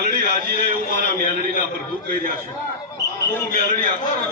મેલડી રાજી રહે એવું મારા મેલડીના પર દુઃખ કરી રહ્યા છે હું મેલડી આખા